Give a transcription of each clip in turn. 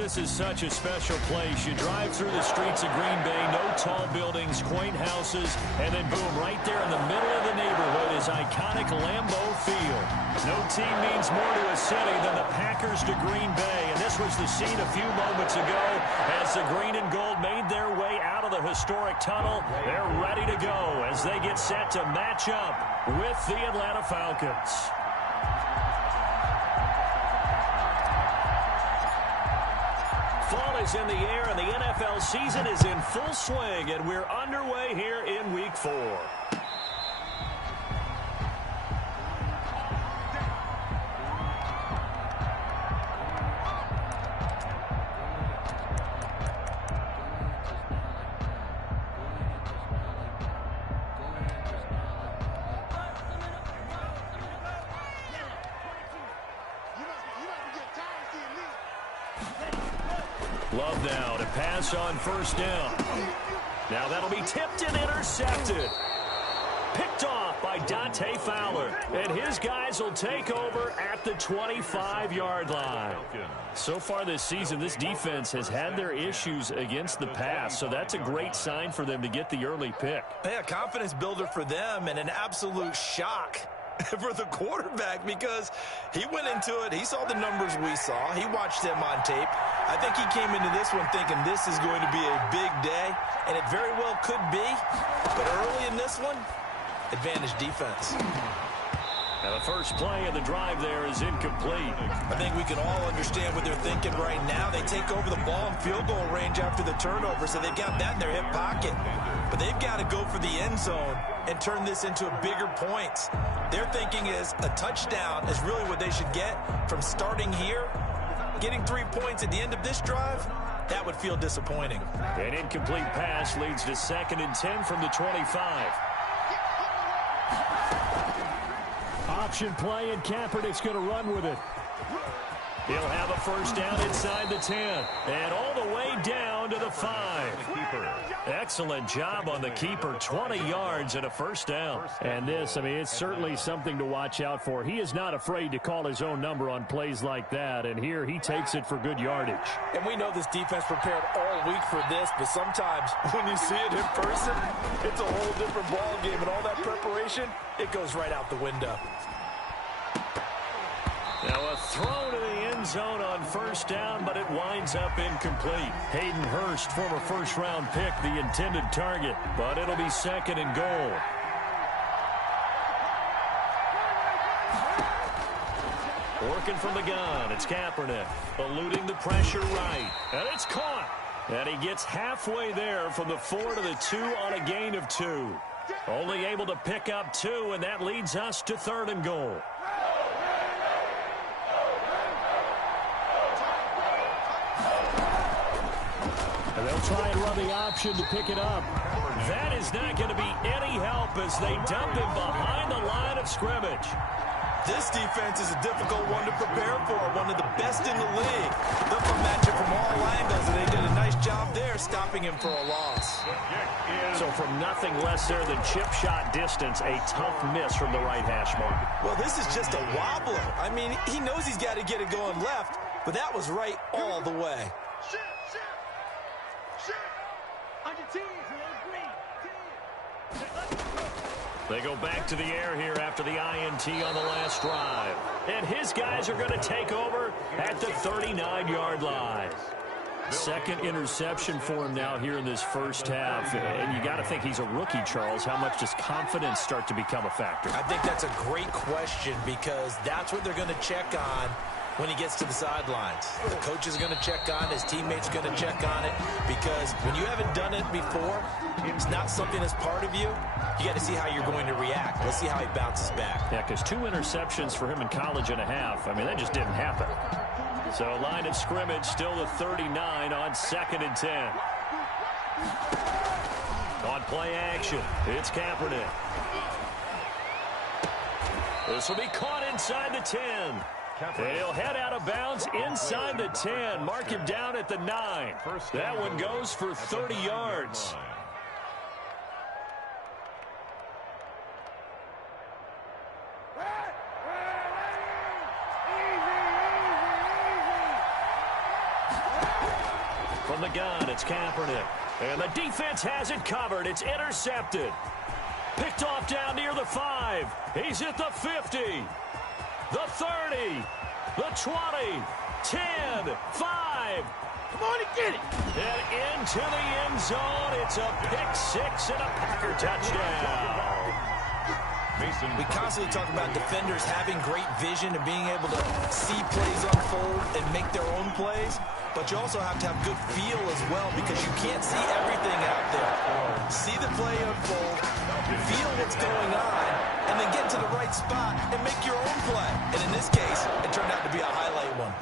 This is such a special place. You drive through the streets of Green Bay, no tall buildings, quaint houses, and then boom, right there in the middle of the neighborhood is iconic Lambeau Field. No team means more to a city than the Packers to Green Bay, and this was the scene a few moments ago as the green and gold made their way out of the historic tunnel. They're ready to go as they get set to match up with the Atlanta Falcons. Fall is in the air, and the NFL season is in full swing, and we're underway here in Week 4. Love now to pass on first down. Now that'll be tipped and intercepted. Picked off by Dante Fowler. And his guys will take over at the 25-yard line. So far this season, this defense has had their issues against the pass, so that's a great sign for them to get the early pick. Yeah, confidence builder for them and an absolute shock for the quarterback because he went into it. He saw the numbers we saw. He watched them on tape. I think he came into this one thinking this is going to be a big day, and it very well could be. But early in this one, advantage defense. Now the first play of the drive there is incomplete. I think we can all understand what they're thinking right now. They take over the ball in field goal range after the turnover, so they've got that in their hip pocket. But they've got to go for the end zone and turn this into a bigger points. Their thinking is a touchdown is really what they should get from starting here. Getting 3 points at the end of this drive, that would feel disappointing. An incomplete pass leads to 2nd and 10 from the 25. Option play, and Kaepernick's going to run with it. He'll have a first down inside the 10 and all the way down to the 5. Excellent job on the keeper. 20 yards and a first down. And this, I mean, it's certainly something to watch out for. He is not afraid to call his own number on plays like that, and here he takes it for good yardage. And we know this defense prepared all week for this, but sometimes when you see it in person, it's a whole different ball game, and all that preparation, it goes right out the window. Now a throw to the end zone on first down, but it winds up incomplete. Hayden Hurst, former first-round pick, the intended target, but it'll be 2nd and goal. Working from the gun, it's Kaepernick, eluding the pressure right, and it's caught. And he gets halfway there from the 4 to the 2 on a gain of 2. Only able to pick up 2, and that leads us to 3rd and goal. And they'll try and run the option to pick it up. That is not going to be any help as they dump him behind the line of scrimmage. This defense is a difficult one to prepare for, one of the best in the league. They'll come at you from all angles, and they did a nice job there stopping him for a loss. So from nothing less there than chip shot distance, a tough miss from the right hash mark. Well, this is just a wobbler. I mean, he knows he's got to get it going left, but that was right all the way. They go back to the air here after the INT on the last drive. And his guys are going to take over at the 39-yard line. 2nd interception for him now here in this first half. And you got to think he's a rookie, Charles. How much does confidence start to become a factor? I think that's a great question because that's what they're going to check on when he gets to the sidelines. The coach is going to check on, his teammates are going to check on it, because when you haven't done it before, it's not something that's part of you. You got to see how you're going to react. Let's see how he bounces back. Yeah, because 2 interceptions for him in college and a half. I mean, that just didn't happen. So line of scrimmage, still the 39 on 2nd and 10. On play action, it's Kaepernick. This will be caught inside the 10. He'll head out of bounds inside the 10. Mark him down at the 9. That one goes for 30 yards. From the gun, it's Kaepernick. And the defense has it covered. It's intercepted. Picked off down near the 5. He's at the 50. The 30. The 20. 10. 5. Come on and get it. And into the end zone. It's a pick 6 and a Packer touchdown. We constantly talk about defenders having great vision and being able to see plays unfold and make their own plays. But you also have to have good feel as well because you can't see everything out there. See the play unfold, feel what's going on, and then get to the right spot and make your own play. And in this case, it turned out to be a highlight one.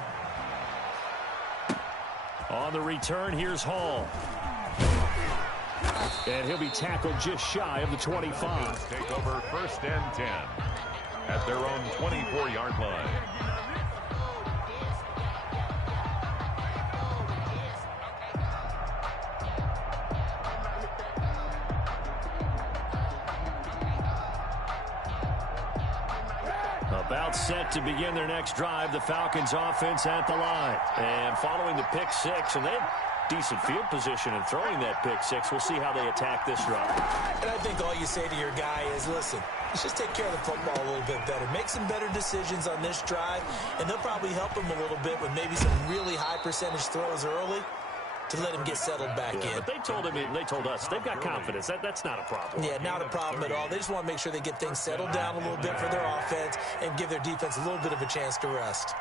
On the return, here's Hall. And he'll be tackled just shy of the 25. Take over 1st and 10 at their own 24-yard line. About set to begin their next drive, the Falcons offense at the line. And following the pick 6, and they have decent field position in throwing that pick 6. We'll see how they attack this drive. And I think all you say to your guy is, listen, let's just take care of the football a little bit better. Make some better decisions on this drive, and they'll probably help him a little bit with maybe some really high percentage throws early to let him get settled back in. But they told him, they told us, they've got confidence. That's not a problem. Yeah, not a problem at all. They just want to make sure they get things settled down a little bit for their offense and give their defense a little bit of a chance to rest.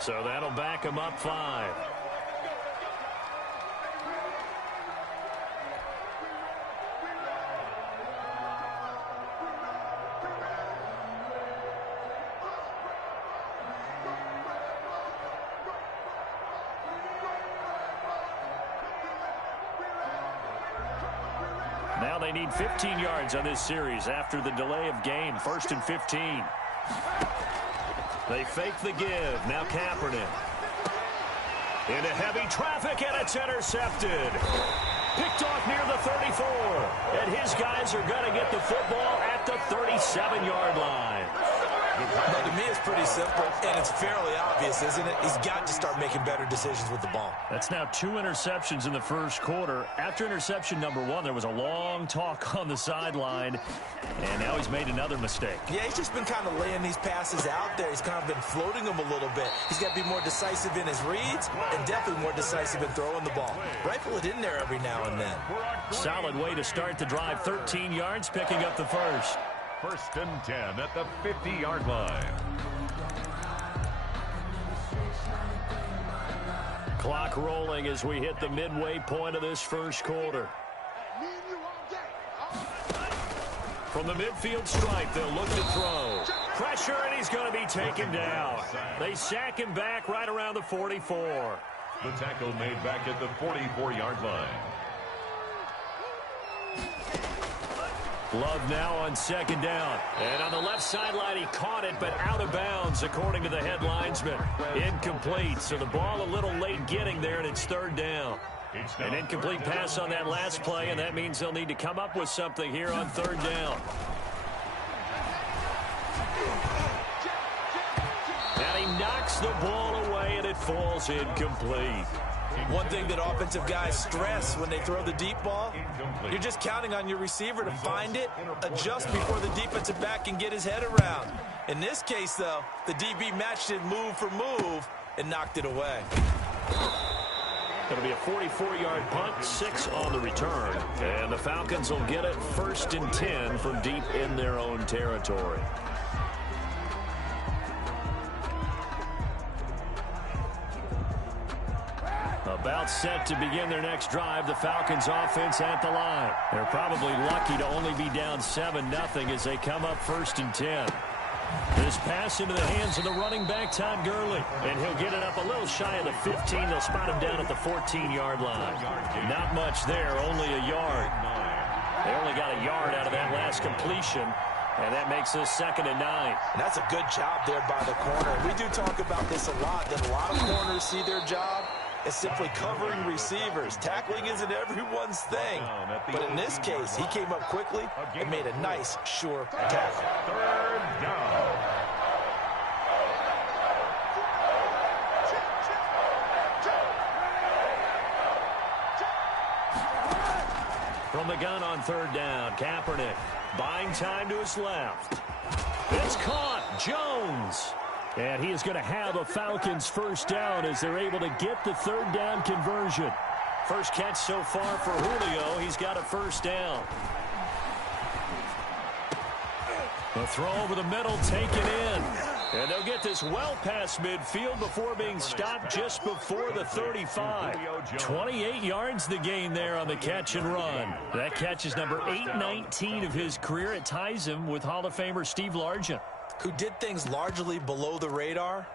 So that'll back him up 5. Now they need 15 yards on this series after the delay of game. 1st and 15. They fake the give. Now Kaepernick. Into heavy traffic, and it's intercepted. Picked off near the 34. And his guys are going to get the football at the 37-yard line. Now, to me, it's pretty simple, and it's fairly obvious, isn't it? He's got to start making better decisions with the ball. That's now 2 interceptions in the first quarter. After interception number 1, there was a long talk on the sideline, and now he's made another mistake. Yeah, he's just been kind of laying these passes out there. He's kind of been floating them a little bit. He's got to be more decisive in his reads and definitely more decisive in throwing the ball. Rifle it in there every now and then. Solid way to start the drive. 13 yards, picking up the first. 1st and 10 at the 50-yard line. Clock rolling as we hit the midway point of this first quarter. From the midfield stripe, they'll look to throw. Pressure, and he's going to be taken down. They sack him back right around the 44. The tackle made back at the 44-yard line. Love now on 2nd down. And on the left sideline, he caught it, but out of bounds, according to the head linesman. Incomplete, so the ball a little late getting there, and it's 3rd down. An incomplete pass on that last play, and that means they'll need to come up with something here on 3rd down. And he knocks the ball away, and it falls incomplete. One thing that offensive guys stress when they throw the deep ball, you're just counting on your receiver to find it, adjust before the defensive back can get his head around. In this case, though, the DB matched it move for move and knocked it away. It'll be a 44-yard punt, 6 on the return. And the Falcons will get it 1st and 10 from deep in their own territory. About set to begin their next drive, the Falcons offense at the line. They're probably lucky to only be down 7-0 as they come up 1st and 10. This pass into the hands of the running back, Todd Gurley. And he'll get it up a little shy of the 15. They'll spot him down at the 14-yard line. Not much there, only a yard. They only got a yard out of that last completion. And that makes this 2nd and 9. And that's a good job there by the corner. We do talk about this a lot, that a lot of corners see their job as simply covering receivers. Tackling isn't everyone's thing. But in this case, he came up quickly and made a nice, sure tackle. 3rd down. From the gun on 3rd down, Kaepernick buying time to his left. It's caught. Jones. And he is going to have a Falcons 1st down as they're able to get the 3rd down conversion. First catch so far for Julio. He's got a 1st down. The throw over the middle taken in. And they'll get this well past midfield before being stopped just before the 35. 28 yards the gain there on the catch and run. That catch is number 819 of his career. It ties him with Hall of Famer Steve Largent. Who did things largely below the radar?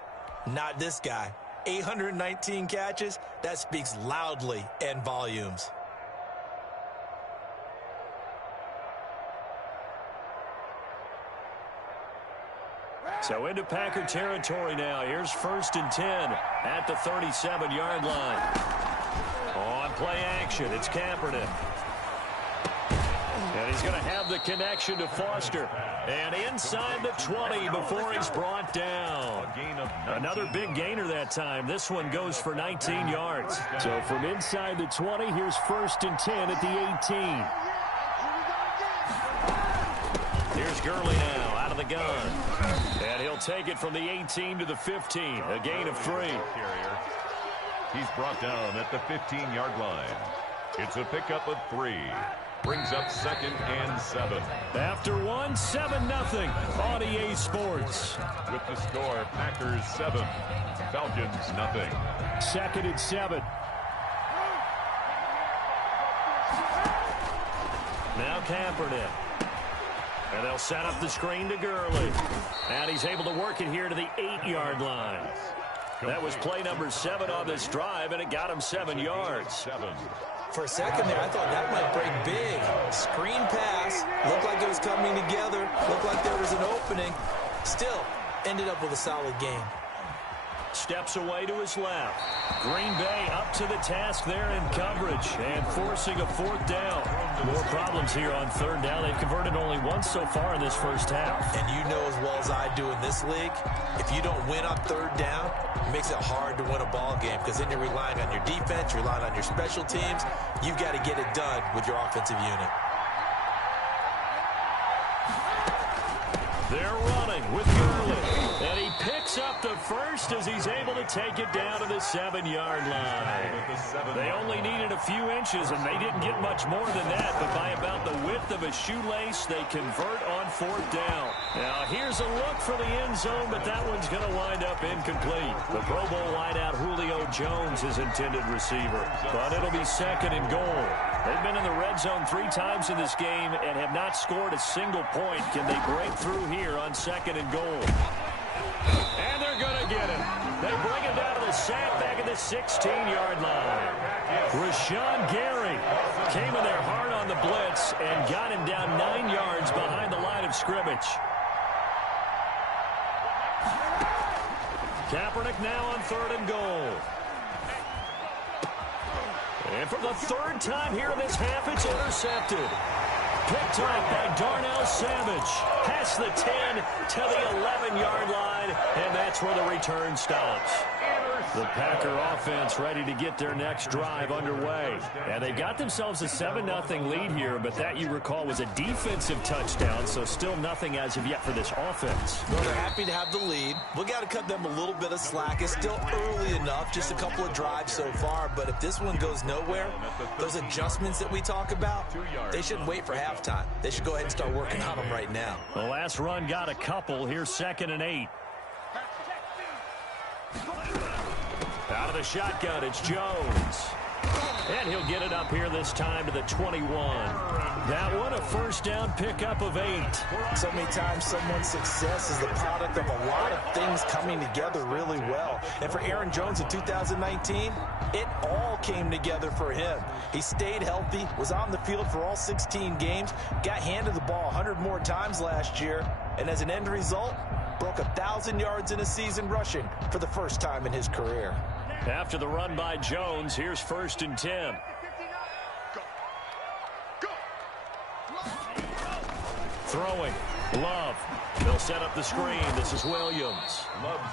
Not this guy. 819 catches, that speaks loudly in volumes. So into Packer territory now. Here's 1st and 10 at the 37-yard line. On play action, it's Kaepernick. And he's going to have the connection to Foster. And inside the 20 before he's brought down. Another big gainer that time. This one goes for 19 yards. So from inside the 20, here's 1st and 10 at the 18. Here's Gurley now out of the gun. And he'll take it from the 18 to the 15. A gain of 3. He's brought down at the 15-yard line. It's a pickup of 3. Brings up 2nd and 7. After 1, 7-0 on EA Sports. With the score, Packers 7, Falcons 0. 2nd and 7. Now Kaepernick. And they'll set up the screen to Gurley. And he's able to work it here to the 8-yard line. That was play number 7 on this drive, and it got him 7 yards. For a second there, I thought that might break big. Screen pass. Looked like it was coming together. Looked like there was an opening. Still, ended up with a solid game. Steps away to his left. Green Bay up to the task there in coverage and forcing a 4th down. More problems here on 3rd down. They've converted only once so far in this first half. And you know as well as I do in this league, if you don't win on 3rd down, it makes it hard to win a ball game because then you're relying on your defense, you're relying on your special teams. You've got to get it done with your offensive unit. They're running with Gurley. And he picks up the 1st as he's able to take it down to the 7-yard line. They only needed a few inches, and they didn't get much more than that. But by about the width of a shoelace, they convert on 4th down. Now, here's a look for the end zone, but that one's going to wind up incomplete. The Pro Bowl wideout Julio Jones is intended receiver. But it'll be 2nd and goal. They've been in the red zone 3 times in this game and have not scored a single point. Can they break through here on 2nd and goal? And they're going to get it. They bring it down to the sack back at the 16-yard line. Rashawn Gary came in there hard on the blitz and got him down 9 yards behind the line of scrimmage. Kaepernick now on 3rd and goal. And for the 3rd time here in this half, it's intercepted. Picked up by Darnell Savage. Past the 10 to the 11-yard line, and that's where the return stops. The Packer offense ready to get their next drive underway. And they got themselves a 7-0 lead here, but that, you recall, was a defensive touchdown, so still nothing as of yet for this offense. Well, they're happy to have the lead. We got to cut them a little bit of slack. It's still early enough, just a couple of drives so far, but if this one goes nowhere, those adjustments that we talk about, they shouldn't wait for halftime. They should go ahead and start working on them right now. The last run got a couple. Here's 2nd and 8. Out of the shotgun, it's Jones. And he'll get it up here this time to the 21. That one, a first down pickup of 8. So many times someone's success is the product of a lot of things coming together really well. And for Aaron Jones in 2019, it all came together for him. He stayed healthy, was on the field for all 16 games, got handed the ball 100 more times last year, and as an end result, broke 1,000 yards in a season rushing for the first time in his career. After the run by Jones, here's 1st and 10. Throwing. Love. They'll set up the screen. This is Williams.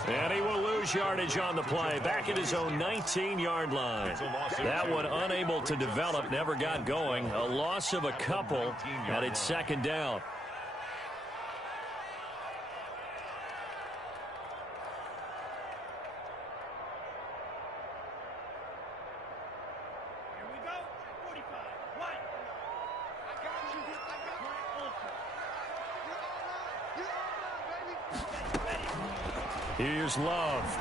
And he will lose yardage on the play. Back at his own 19-yard line. That one unable to develop. Never got going. A loss of a couple. And it's 2nd down. Here's Love.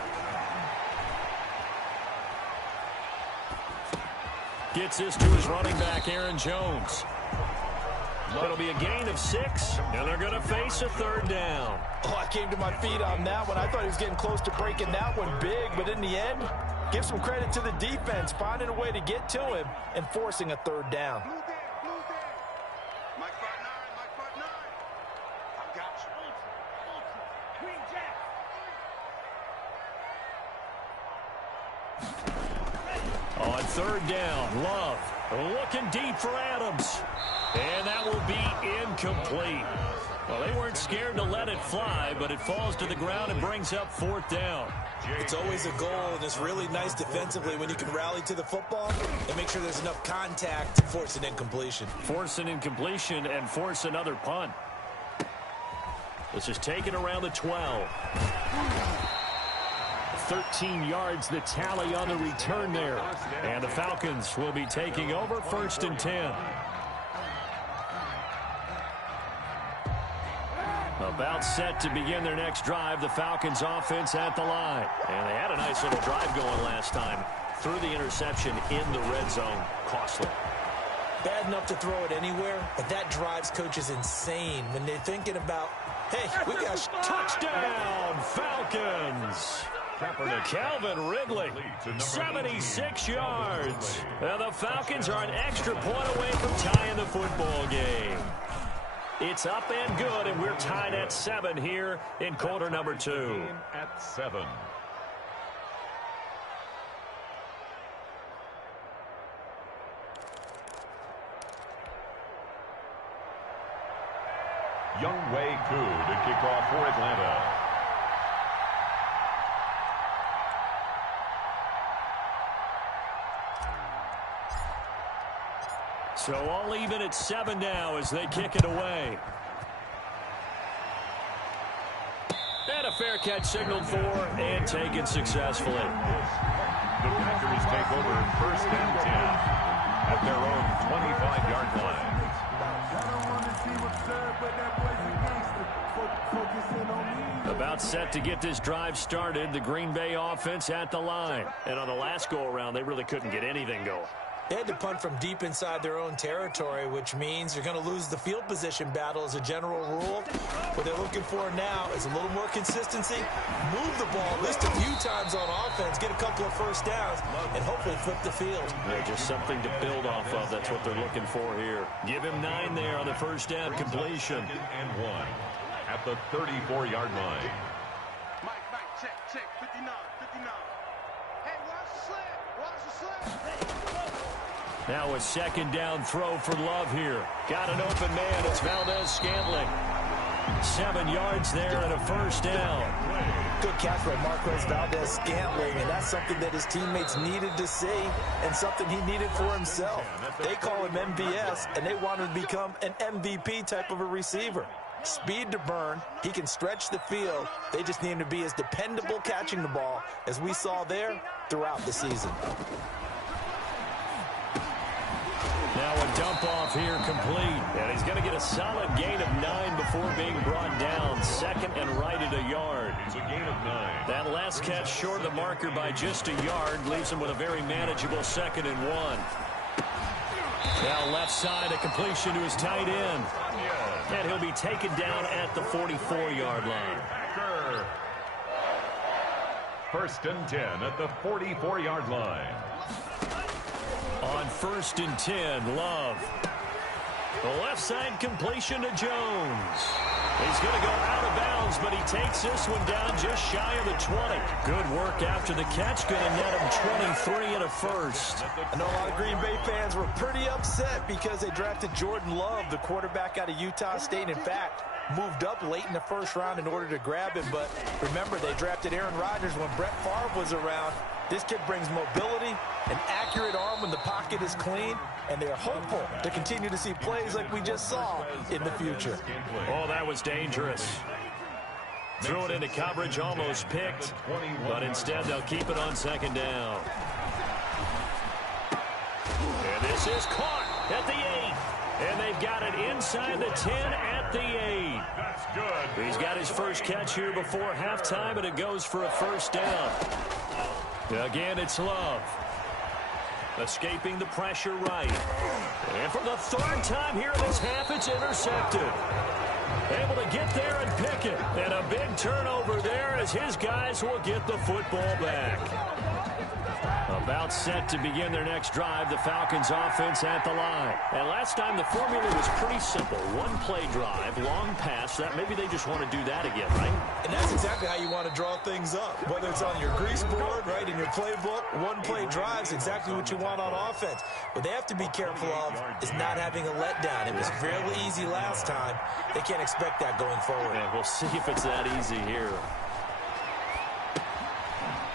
Gets this to his running back, Aaron Jones. It'll be a gain of 6, and they're going to face a 3rd down. Oh, I came to my feet on that one. I thought he was getting close to breaking that one big, but in the end, give some credit to the defense, finding a way to get to him and forcing a 3rd down. On 3rd down, Love looking deep for Adams. And that will be incomplete. Well, they weren't scared to let it fly, but it falls to the ground and brings up 4th down. It's always a goal, and it's really nice defensively when you can rally to the football and make sure there's enough contact to force an incompletion. Force an incompletion and force another punt. This is taken around the 12. 13 yards the tally on the return there. And the Falcons will be taking over 1st and 10. About set to begin their next drive, the Falcons offense at the line. And they had a nice little drive going last time. Threw the interception in the red zone. Costly. Bad enough to throw it anywhere, but that drives coaches insane when they're thinking about, hey, we got touchdown, Falcons. Calvin Ridley, 76 yards. And the Falcons are an extra point away from tying the football game. It's up and good, and we're tied at 7 here in quarter number 2. At 7. Younghoe Koo to kick off for Atlanta. So all even at 7 now as they kick it away. And a fair catch signaled for and taken successfully. The Packers take over 1st and 10 at their own 25-yard line. About set to get this drive started, the Green Bay offense at the line. And on the last go-around, they really couldn't get anything going. They had to punt from deep inside their own territory, which means you're going to lose the field position battle as a general rule. What they're looking for now is a little more consistency, move the ball at least a few times on offense, get a couple of first downs, and hopefully flip the field. Yeah, just something to build off of. That's what they're looking for here. Give him 9 there on the first down completion. And 1 at the 34-yard line. Mike, check, 59. Hey, watch the slip. Now a 2nd down throw for Love here. Got an open man. It's Valdez-Scantling. 7 yards there and a 1st down. Good catch by Marquez Valdez-Scantling, and that's something that his teammates needed to see and something he needed for himself. They call him MVS, and they want him to become an MVP type of a receiver. Speed to burn. He can stretch the field. They just need him to be as dependable catching the ball as we saw there throughout the season. Now a dump off here complete. And he's going to get a solid gain of 9 before being brought down. 2nd and right at a yard. It's a gain gain of 9. That last catch short of the marker by just a yard leaves him with a very manageable 2nd and 1. Now left side, a completion to his tight end. And he'll be taken down at the 44-yard line. First and 10 at the 44-yard line. On 1st and 10, Love. The left side completion to Jones. He's going to go out of bounds, but he takes this one down just shy of the 20. Good work after the catch. Going to net him 23 and a first. I know a lot of Green Bay fans were pretty upset because they drafted Jordan Love, the quarterback out of Utah State. In fact, moved up late in the first round in order to grab him. But remember, they drafted Aaron Rodgers when Brett Favre was around. This kid brings mobility, an accurate arm when the pocket is clean, and they're hopeful to continue to see plays like we just saw in the future. Oh, that was dangerous. Threw it into coverage, almost picked, but instead they'll keep it on 2nd down. And this is caught at the 8. And they've got it inside the 10 at the 8. That's good. He's got his first catch here before halftime, and it goes for a 1st down. Again, it's Love. Escaping the pressure right. And for the 3rd time here in this half, it's intercepted. Able to get there and pick it. And a big turnover there as his guys will get the football back. About set to begin their next drive, the Falcons offense at the line. And last time the formula was pretty simple. 1-play drive, long pass. That maybe they just want to do that again, right? And that's exactly how you want to draw things up. Whether it's on your grease board, right, in your playbook, 1-play drives, exactly what you want on offense. What they have to be careful of is not having a letdown. It was fairly easy last time. They can't expect that going forward. And we'll see if it's that easy here.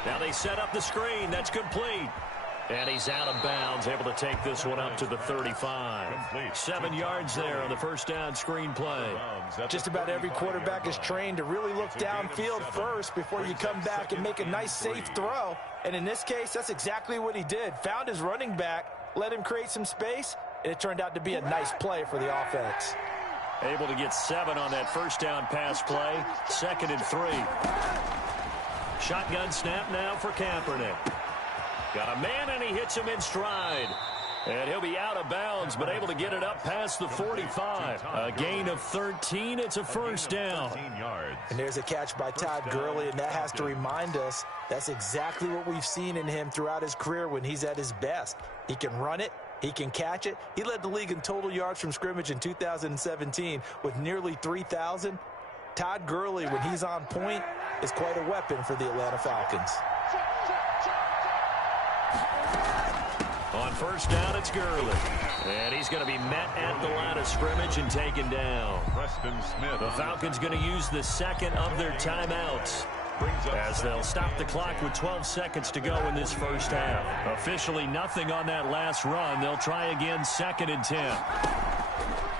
Now they set up the screen. That's complete. And he's out of bounds, able to take this one up to the 35. 7 yards there on the 1st down screen play. Just about every quarterback is trained to really look downfield first before you come back and make a nice, safe throw. And in this case, that's exactly what he did. Found his running back, let him create some space, and it turned out to be a nice play for the offense. Able to get 7 on that 1st down pass play. 2nd and 3. Shotgun snap now for Kaepernick. Got a man, and he hits him in stride. And he'll be out of bounds, but able to get it up past the 45. A gain of 13. It's a 1st down. And there's a catch by Todd Gurley, and that has to remind us that's exactly what we've seen in him throughout his career when he's at his best. He can run it. He can catch it. He led the league in total yards from scrimmage in 2017 with nearly 3,000. Todd Gurley, when he's on point, is quite a weapon for the Atlanta Falcons. On 1st down, it's Gurley. And he's going to be met at the line of scrimmage and taken down. Preston Smith. The Falcons going to use the 2nd of their timeouts, as they'll stop the clock with 12 seconds to go in this 1st half. Officially nothing on that last run. They'll try again 2nd and 10.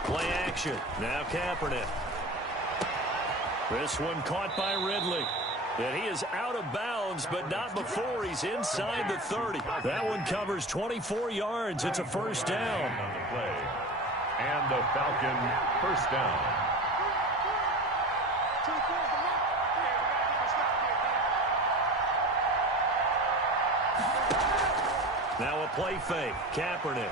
Play action. Now Kaepernick. This one caught by Ridley. And he is out of bounds, but not before he's inside the 30. That one covers 24 yards. It's a 1st down. And the Falcon 1st down. Now a play fake. Kaepernick.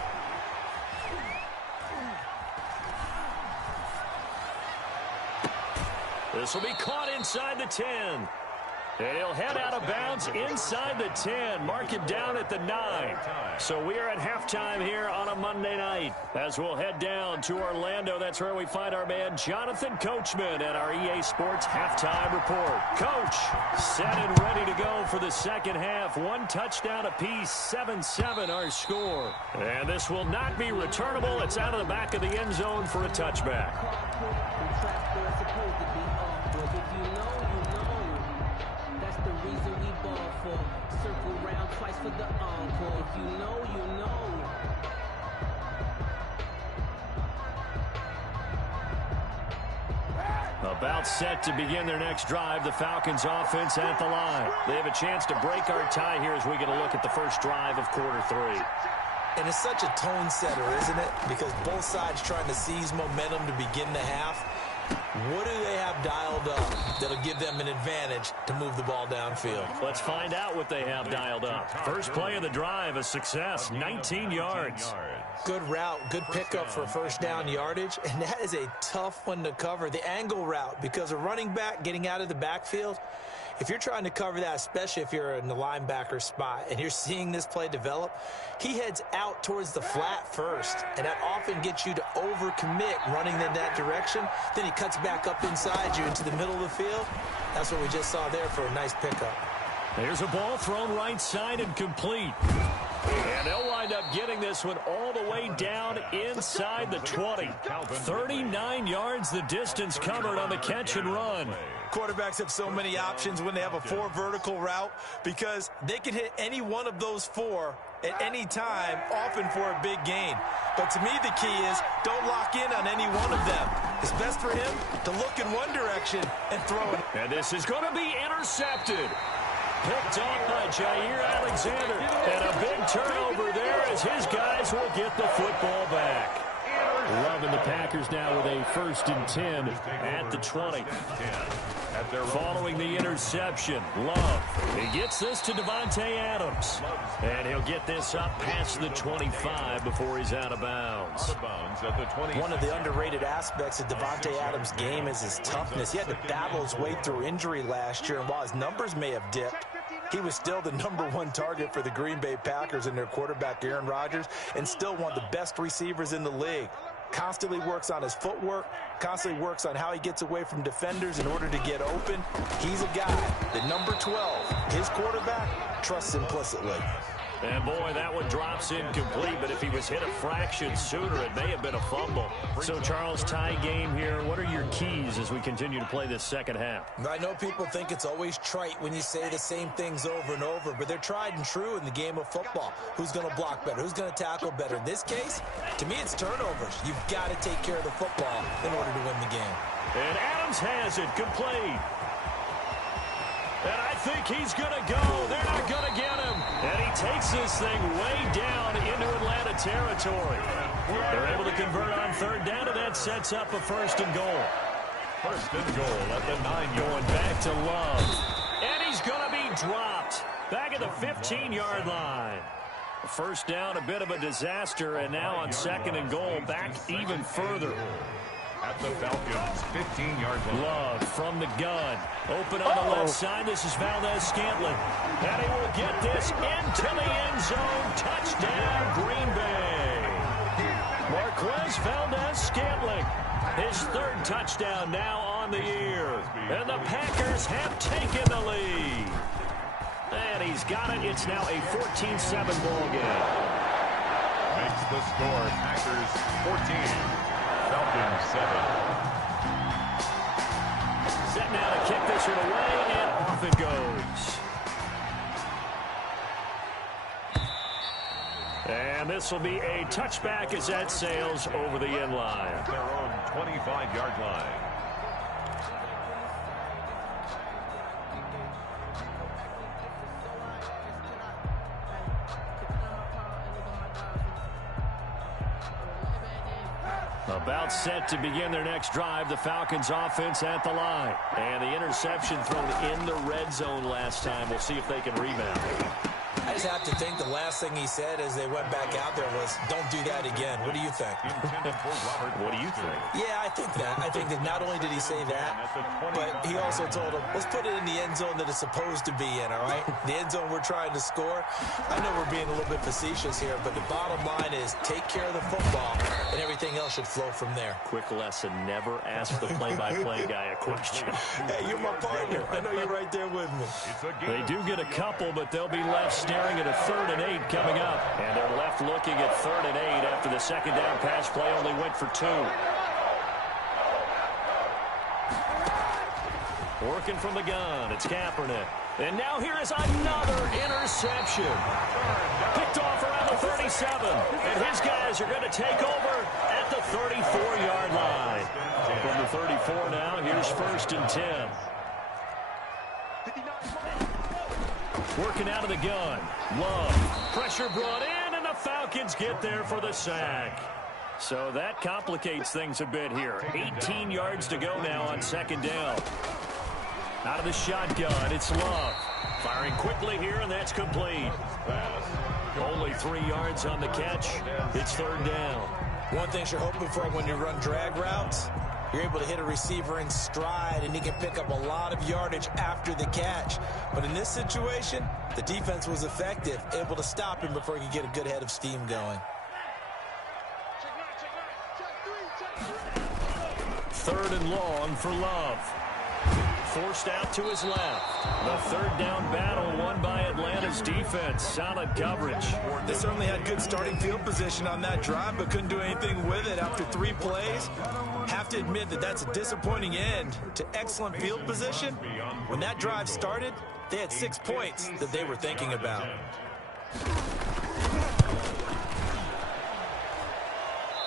This will be caught inside the 10. And he'll head out of bounds inside the 10. Mark him down at the 9. So we are at halftime here on a Monday night. As we'll head down to Orlando, that's where we find our man Jonathan Coachman at our EA Sports Halftime Report. Coach, set and ready to go for the 2nd half. 1 touchdown apiece, 7-7 our score. And this will not be returnable. It's out of the back of the end zone for a touchback. For the encore, if you know, you know. About set to begin their next drive, the Falcons offense at the line. They have a chance to break our tie here as we get a look at the first drive of quarter 3. And it's such a tone setter, isn't it? Because both sides trying to seize momentum to begin the half. What do they have dialed up that'll give them an advantage to move the ball downfield? Let's find out what they have dialed up. First play of the drive, a success, 19 yards. Good route, good pickup for first down yardage, and that is a tough one to cover. The angle route, because a running back getting out of the backfield, if you're trying to cover that, especially if you're in the linebacker spot and you're seeing this play develop, he heads out towards the flat first, and that often gets you to overcommit running in that direction. Then he cuts back up inside you into the middle of the field. That's what we just saw there for a nice pickup. There's a ball thrown right side and complete. And they'll wind up getting this one all the way down inside the 20. 39 yards the distance covered on the catch and run. Quarterbacks have so many options when they have a 4 vertical route because they can hit any one of those 4 at any time, often for a big gain. But to me, the key is don't lock in on any one of them. It's best for him to look in one direction and throw it. And this is going to be intercepted. Picked off by Jair Alexander. And a big turnover there as his guys will get the football back. Loving the Packers now with a 1st and 10 at the 20. Following the interception, Love. He gets this to Davante Adams. And he'll get this up past the 25 before he's out of bounds. One of the underrated aspects of Davante Adams' game is his toughness. He had to battle his way through injury last year, and while his numbers may have dipped, he was still the #1 target for the Green Bay Packers and their quarterback, Aaron Rodgers, and still one of the best receivers in the league. Constantly works on his footwork, constantly works on how he gets away from defenders in order to get open. He's a guy that number 12, his quarterback, trusts implicitly. And boy, that one drops incomplete, but if he was hit a fraction sooner, it may have been a fumble. So, Charles, tie game here. What are your keys as we continue to play this second half? I know people think it's always trite when you say the same things over and over, but they're tried and true in the game of football. Who's going to block better? Who's going to tackle better? In this case, to me, it's turnovers. You've got to take care of the football in order to win the game. And Adams has it complete. And I think he's going to go. They're not going to get him. And he takes this thing way down into Atlanta territory. They're able to convert on 3rd down, and that sets up a 1st and goal. 1st and goal at the 9-yard. Going back to Love. And he's going to be dropped. Back at the 15-yard line. 1st down, a bit of a disaster, and now on 2nd and goal, back even further. At the Falcons' 15-yard line. Love from the gun. Open on the left side. This is Valdez-Scantling. And he will get this into the end zone. Touchdown, Green Bay. Marquez Valdez-Scantling. His 3rd touchdown now on the year. And the Packers have taken the lead. And he's got it. It's now a 14-7 ball game. Makes the score Packers 14. Falcons 7. Set now to kick this one away, and off it goes. And this will be a touchback as that sails over the end line. At their own 25-yard line. About set to begin their next drive, the Falcons offense at the line. And the interception thrown in the red zone last time. We'll see if they can rebound. I just have to think the last thing he said as they went back out there was, don't do that again. What do you think? What do you think? Yeah, I think that. I think that not only did he say that, but he also told him, let's put it in the end zone that it's supposed to be in, all right? The end zone we're trying to score. I know we're being a little bit facetious here, but the bottom line is take care of the football, and everything else should flow from there. Quick lesson, never ask the play-by-play guy a question. Hey, you're my partner. I know you're right there with me. They do get a couple, but they'll be left staring at a 3rd and 8 coming up. And they're left looking at 3rd and 8 after the 2nd down pass play only went for 2. Working from the gun, it's Kaepernick. And now here is another interception. Picked off around the 37. And his guys are going to take over at the 34-yard line. From the 34 now, here's 1st and 10. Working out of the gun. Love. Pressure brought in, and the Falcons get there for the sack. So that complicates things a bit here. 18 yards to go now on second down. Out of the shotgun, it's Love. Firing quickly here, and that's complete. Only 3 yards on the catch. It's third down. One thing you're hoping for when you run drag routes, you're able to hit a receiver in stride, and he can pick up a lot of yardage after the catch. But in this situation, the defense was effective, able to stop him before he could get a good head of steam going. Third and long for Love. Forced out to his left. The third down battle won by Atlanta's defense. Solid coverage. They certainly had good starting field position on that drive, but couldn't do anything with it after 3 plays. Have to admit that that's a disappointing end to excellent field position. When that drive started, they had 6 points that they were thinking about.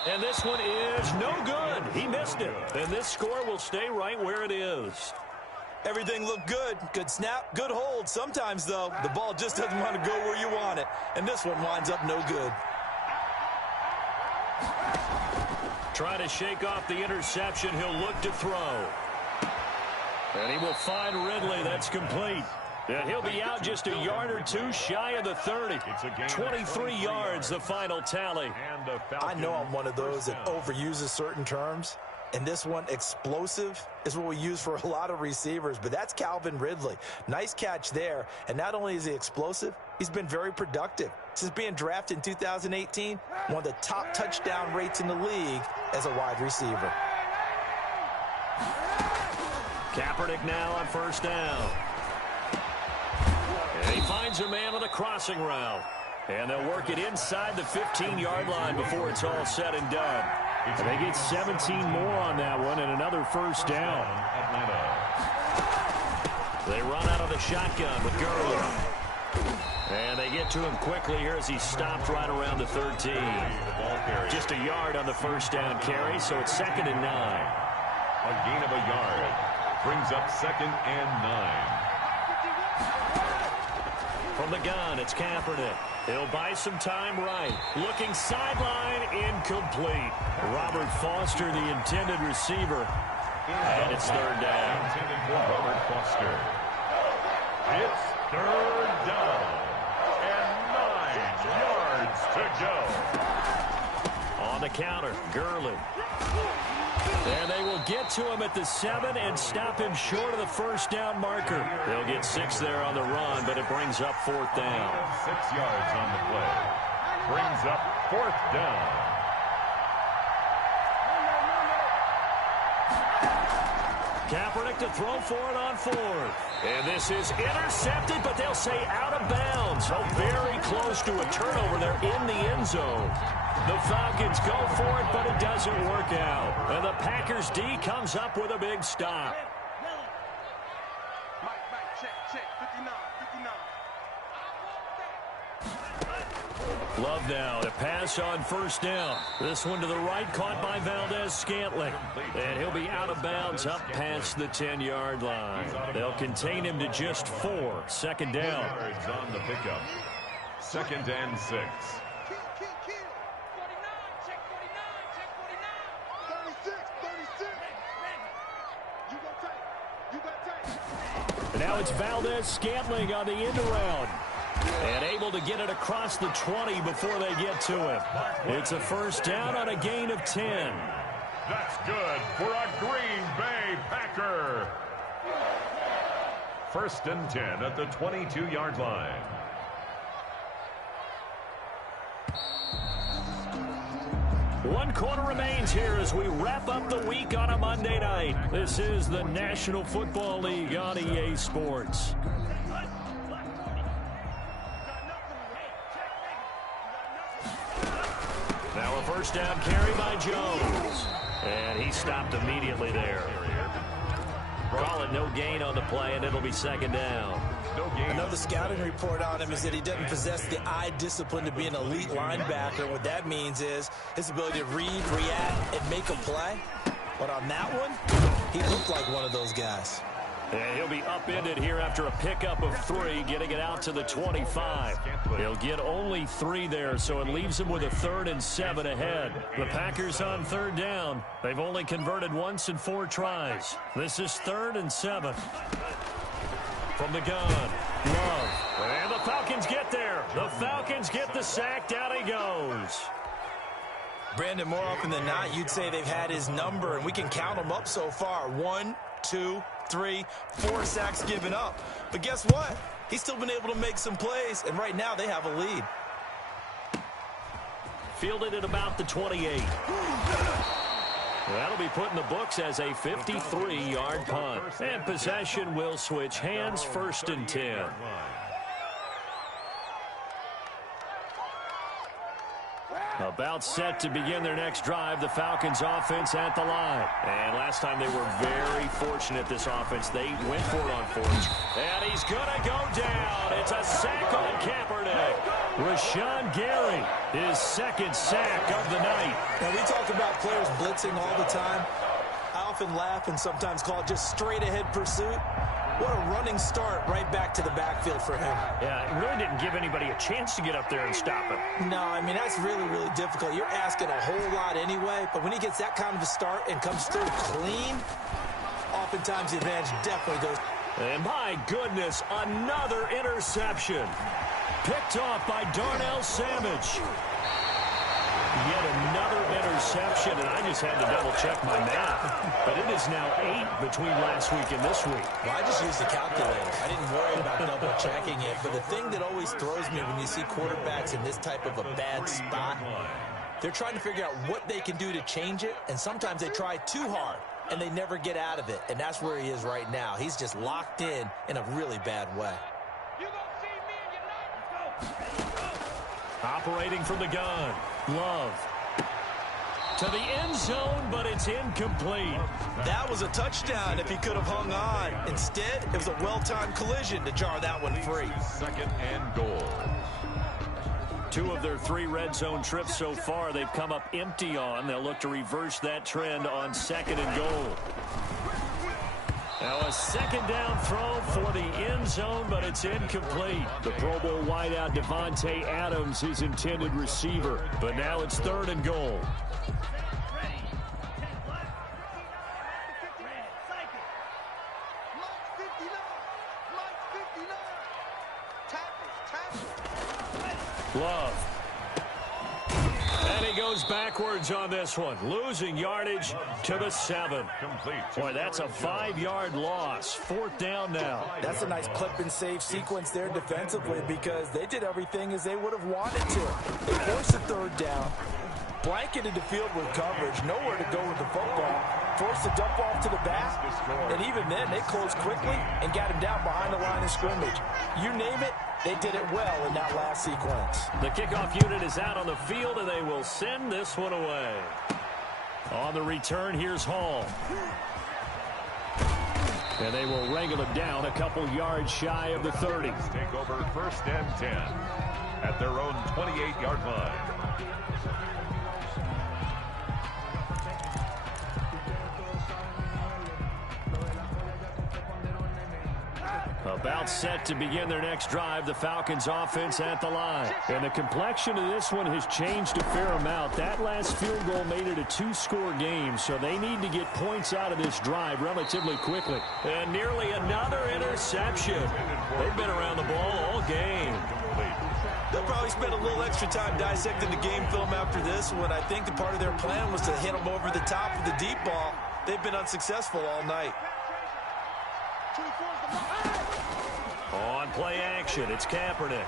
And this one is no good. He missed it. And this score will stay right where it is. Everything looked good. Good snap, good hold. Sometimes, though, the ball just doesn't want to go where you want it. And this one winds up no good. Try to shake off the interception. He'll look to throw. And he will find Ridley. That's complete. And he'll be out just a yard or two shy of the 30. 23 yards, the final tally. I know I'm one of those that overuses certain terms. And this one, explosive, is what we use for a lot of receivers. But that's Calvin Ridley. Nice catch there. And not only is he explosive, he's been very productive. Since being drafted in 2018, one of the top touchdown rates in the league as a wide receiver. Kaepernick now on first down. And he finds a man on the crossing route. And they'll work it inside the 15-yard line before it's all said and done. And they get 17 more on that one and another first down. They run out of the shotgun with Gurley. And they get to him quickly here as he stopped right around the 13. Just a yard on the first down carry, so it's 2nd and 9. A gain of a yard brings up 2nd and 9. From the gun, it's Kaepernick. He'll buy some time right. Looking sideline, incomplete. Robert Foster, the intended receiver. And it's third down. Intended for Robert Foster. It's third down. And 9 yards to go. On the counter, Gurley. And they will get to him at the 7 and stop him short of the first down marker. They'll get 6 there on the run, but it brings up 4th down. 6 yards on the play. Brings up 4th down. Kaepernick to throw for it on 4th. And this is intercepted, but they'll say out of bounds. So very close to a turnover there in the end zone. The Falcons go for it, but it doesn't work out. And the Packers D comes up with a big stop. Mike, check, 59. Love now to pass on first down. This one to the right, caught by Valdez-Scantling. And he'll be out of bounds up past the 10-yard line. They'll contain him to just 4. 2nd down. Yards on the pickup. 2nd and 6. Kill. 49, check 49. 36. You got tape. And now it's Valdez-Scantling on the end around. And able to get it across the 20 before they get to him. It's a first down on a gain of 10. That's good for a Green Bay Packer. 1st and 10 at the 22-yard line. One quarter remains here as we wrap up the week on a Monday night. This is the National Football League on EA Sports. Now a first down carry by Jones. And he stopped immediately there. Call it no gain on the play, and it'll be 2nd down. Another scouting report on him is that he doesn't possess the eye discipline to be an elite linebacker. What that means is his ability to read, react, and make a play. But on that one, he looked like one of those guys. And he'll be upended here after a pickup of 3, getting it out to the 25. He'll get only 3 there, so it leaves him with a 3rd and 7 ahead. The Packers on 3rd down. They've only converted once in 4 tries. This is 3rd and 7. From the gun, Love. And the Falcons get there. The Falcons get the sack. Down he goes. Brandon, more often than not, you'd say they've had his number, and we can count them up so far. 1, 2, 3, 4 sacks given up. But guess what? He's still been able to make some plays, and right now they have a lead. Fielded at about the 28. That'll be put in the books as a 53-yard punt. And possession will switch hands, 1st and 10. About set to begin their next drive, the Falcons offense at the line. And last time they were very fortunate, this offense. They went for it on 4th. And he's going to go down. It's a sack on Kaepernick. Rashawn Gary, his 2nd sack of the night. Now, we talk about players blitzing all the time. I often laugh and sometimes call it just straight-ahead pursuit. What a running start right back to the backfield for him. Yeah, it really didn't give anybody a chance to get up there and stop him. No, I mean, that's really, really difficult. You're asking a whole lot anyway, but when he gets that kind of a start and comes through clean, oftentimes the advantage definitely goes. And my goodness, another interception. Picked off by Darnell Savage. Yet another interception, and I just had to double-check my math. But it is now 8 between last week and this week. Well, I just used the calculator. I didn't worry about double-checking it. But the thing that always throws me when you see quarterbacks in this type of a bad spot, they're trying to figure out what they can do to change it, and sometimes they try too hard, and they never get out of it. And that's where he is right now. He's just locked in a really bad way. Operating from the gun, Love. To the end zone, but it's incomplete. That was a touchdown if he could have hung on. Instead, it was a well-timed collision to jar that one free. 2nd and goal. 2 of their 3 red zone trips so far, they've come up empty on. They'll look to reverse that trend on 2nd and goal. Now a 2nd down throw for the end zone, but it's incomplete. The Pro Bowl wideout Devontae Adams, his intended receiver. But now it's 3rd and goal. Love. And he goes backwards on this one, losing yardage to the 7. Boy, that's a 5-yard loss. 4th down now. That's a nice clip and save sequence there defensively because they did everything as they would have wanted to. They forced the 3rd down, blanketed the field with coverage, nowhere to go with the football, forced the dump off to the back, and even then they closed quickly and got him down behind the line of scrimmage. You name it, they did it well in that last sequence. The kickoff unit is out on the field, and they will send this one away. On the return, here's Hall. And they will wrangle him down a couple yards shy of the 30. Take over 1st and 10 at their own 28-yard line. About set to begin their next drive, the Falcons offense at the line. And the complexion of this one has changed a fair amount. That last field goal made it a 2-score game, so they need to get points out of this drive relatively quickly. And nearly another interception. They've been around the ball all game. They'll probably spend a little extra time dissecting the game film after this one. I think the part of their plan was to hit them over the top of the deep ball. They've been unsuccessful all night. On play action, it's Kaepernick.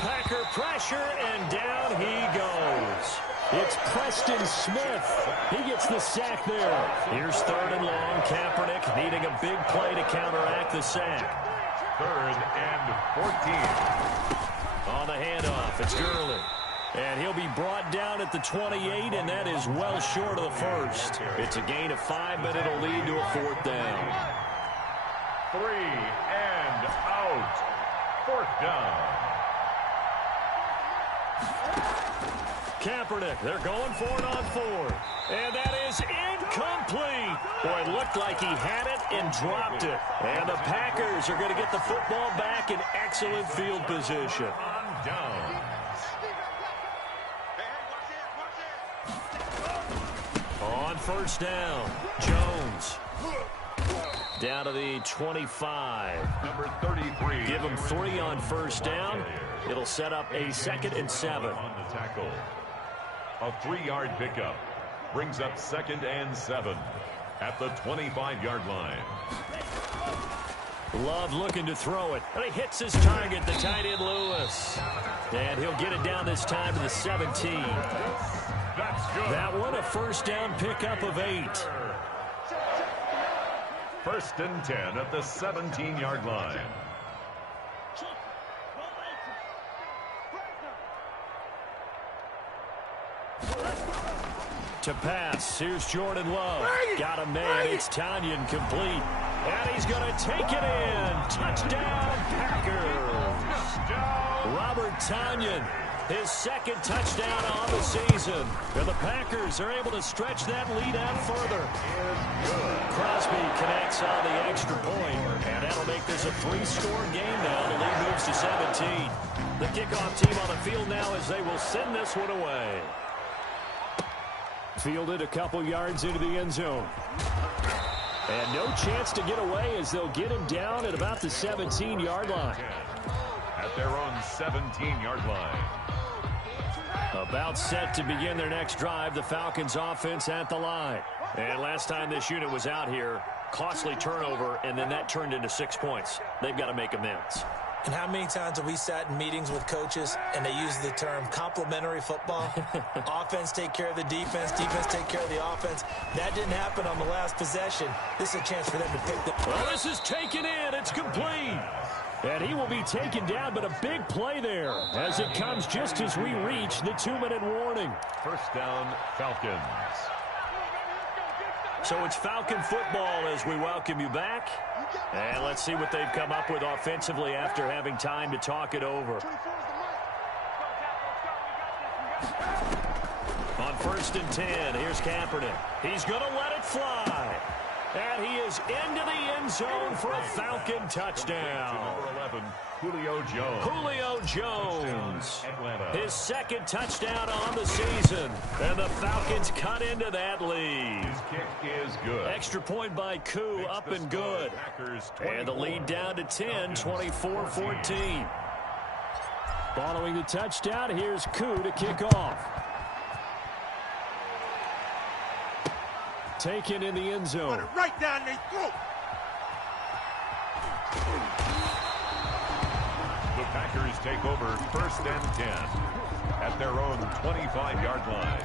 Packer pressure, and down he goes. It's Preston Smith. He gets the sack there. Here's 3rd and long. Kaepernick needing a big play to counteract the sack. 3rd and 14. On the handoff, it's Gurley. And he'll be brought down at the 28, and that is well short of the 1st. It's a gain of 5, but it'll lead to a 4th down. 3 and out. 4th down. Kaepernick. They're going for it on 4. And that is incomplete. Boy, it looked like he had it and dropped it. And the Packers are going to get the football back in excellent field position. Down. On first down, Jones. Down to the 25. Number 33. Give him 3 on first down. It'll set up a 2nd and 7. On the tackle. A 3-yard pickup. Brings up 2nd and 7 at the 25-yard line. Love looking to throw it. And he hits his target, the tight end Lewis. And he'll get it down this time to the 17. That's good. That one, a first down pickup of 8. 1st and 10 at the 17-yard line. To pass, here's Jordan Love. Got a man, it's Tanyan complete. And he's going to take it in. Touchdown, Packers. Robert Tanyan, his 2nd touchdown on the season. And the Packers are able to stretch that lead out further. Crosby connects on the extra point, and that'll make this a 3-score game now. The lead moves to 17. The kickoff team on the field now as they will send this one away. Fielded a couple yards into the end zone. And no chance to get away as they'll get him down at about the 17-yard line. At their own 17-yard line. About set to begin their next drive, the Falcons offense at the line. And last time this unit was out here, costly turnover, and then that turned into 6 points. They've got to make amends. And how many times have we sat in meetings with coaches and they use the term complementary football? Offense take care of the defense, defense take care of the offense. That didn't happen on the last possession. This is a chance for them to pick the... Well, this is taken in. It's complete. And he will be taken down, but a big play there as it comes just as we reach the 2-minute warning. First down, Falcons. So it's Falcon football as we welcome you back. And let's see what they've come up with offensively after having time to talk it over. On 1st and 10, here's Kaepernick. He's going to let it fly. And he is into the end zone for a Falcon touchdown. Number 11, Julio Jones. Julio Jones. Atlanta. His 2nd touchdown on the season. And the Falcons cut into that lead. His kick is good. Extra point by Koo, up and good. And the lead down to 10, 24-14. Following the touchdown, here's Koo to kick off. Taken in the end zone. Right down their throat. The Packers take over 1st and 10 at their own 25-yard line.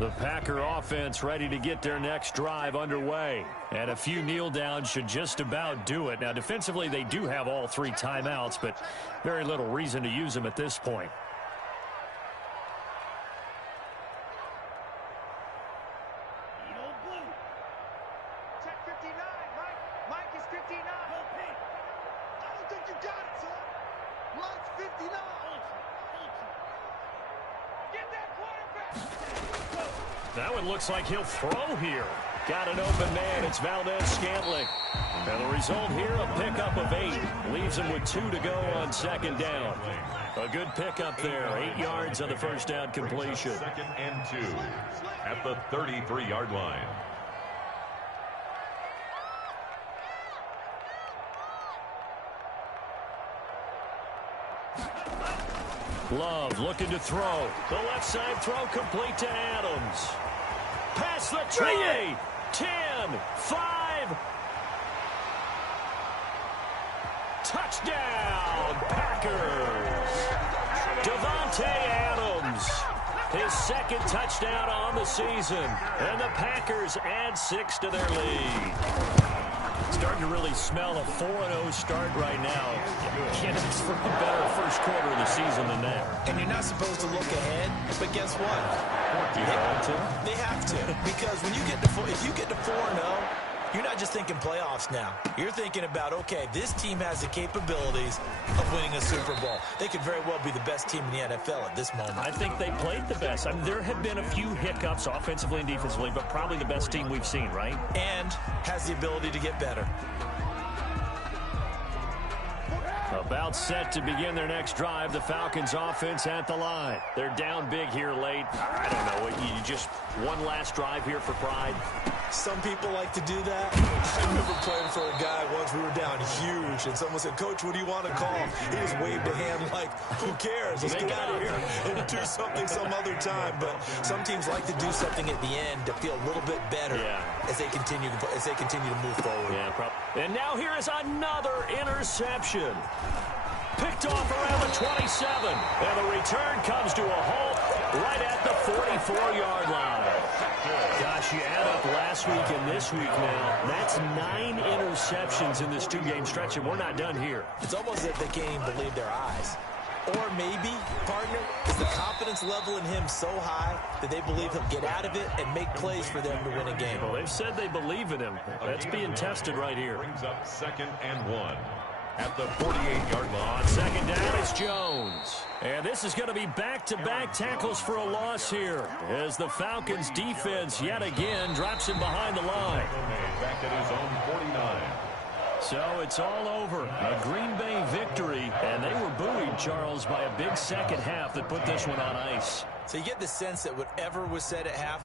The Packer offense ready to get their next drive underway. And a few kneel downs should just about do it. Now, defensively, they do have all 3 timeouts, but very little reason to use them at this point. That one looks like he'll throw here. Got an open man. It's Valdez-Scantling. And the result here, a pickup of 8. Leaves him with 2 to go on 2nd down. A good pickup there. 8 yards on the first down completion. 2nd and 2 at the 33-yard line. Love looking to throw. The left side throw complete to Adams. Pass the tray. 10, 5. Touchdown, Packers. Davante Adams. His 2nd touchdown on the season. And the Packers add 6 to their lead. Starting to really smell a 4-0 start right now. Candidates for a better first quarter of the season than that. And you're not supposed to look ahead, but guess what? You have to? They have to. Because when you get to if you get to 4-0, You're not just thinking playoffs now. You're thinking about, okay, this team has the capabilities of winning a Super Bowl. They could very well be the best team in the NFL at this moment. I think they played the best. I mean, there have been a few hiccups offensively and defensively, but probably the best team we've seen, right? And has the ability to get better. About set to begin their next drive. The Falcons offense at the line. They're down big here late. I don't know. You just one last drive here for pride. Some people like to do that. I remember playing for a guy once. We were down huge, and someone said, "Coach, what do you want to call?" He just waved a hand like, "Who cares? Let's get out of here and do something some other time." But some teams like to do something at the end to feel a little bit better as they continue to move forward. Yeah, probably. And now here is another interception. Picked off around the 27. And the return comes to a halt right at the 44-yard line. Gosh, you add up last week and this week now. That's 9 interceptions in this 2-game stretch, and we're not done here. It's almost as if they can't even believe their eyes. Or maybe, partner, is the confidence level in him so high that they believe he'll get out of it and make plays for them to win a game. Well, they've said they believe in him. That's being tested right here. Brings up 2nd and 1. At the 48-yard line. On second down, it's Jones. And this is going to be back-to-back tackles for a loss here as the Falcons defense yet again drops him behind the line. Back at his own 49. So it's all over. A Green Bay victory, and they were buoyed, Charles, by a big second half that put this one on ice. So you get the sense that whatever was said at half